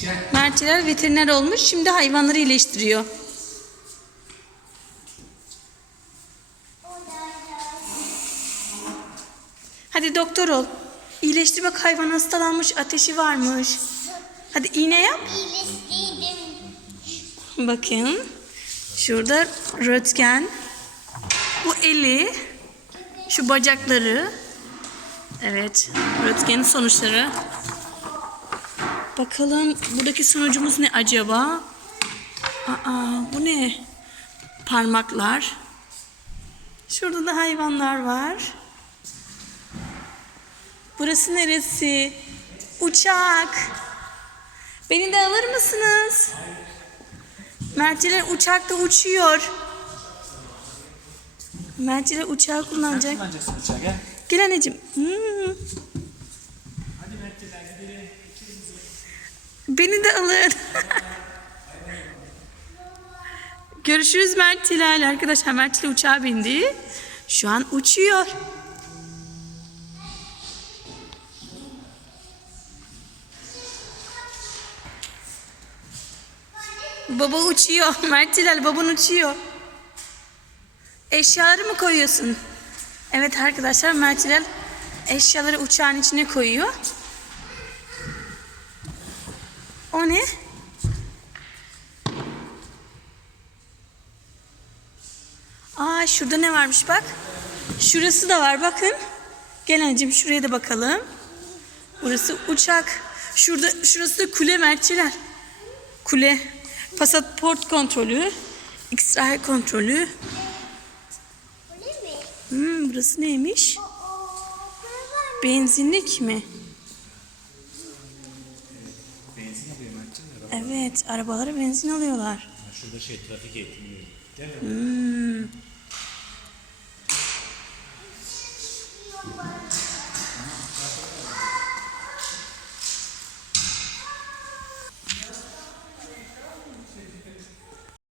Gel. Mertçiler veteriner olmuş. Şimdi hayvanları iyileştiriyor. Hadi doktor ol. İyileştir bak hayvan hastalanmış. Ateşi varmış. Hadi iğne yap. Bakın. Şurada röntgen. Bu eli. Şu bacakları. Evet. Röntgenin sonuçları. Bakalım buradaki sonucumuz ne acaba? Aa, bu ne? Parmaklar. Şurada da hayvanlar var. Burası neresi? Uçak. Beni de alır mısınız? Mertçiler uçakta uçuyor. Mertçiler uçağı kullanacak. Kullanacaksın gel. Gel anneciğim. Hmm. Hadi Mert'ciler gidelim. Beni de alın. Görüşürüz Mert Hilal. Arkadaşlar Mert Hilal uçağa bindi. Şu an uçuyor. Baba uçuyor. Mert Hilal baban uçuyor. Eşyaları mı koyuyorsun? Evet arkadaşlar Mert Hilal eşyaları uçağın içine koyuyor. O ne? Aa şurada ne varmış bak. Şurası da var bakın. Gel anneciğim şuraya da bakalım. Burası uçak. Şurada şurası da kule mertçiler. Kule. Pasaport kontrolü. X-ray kontrolü. Hmm, burası neymiş? Benzinlik mi? Evet, arabalara benzin alıyorlar. Şurada şey trafik eğitimi. Değil mi? Hmm.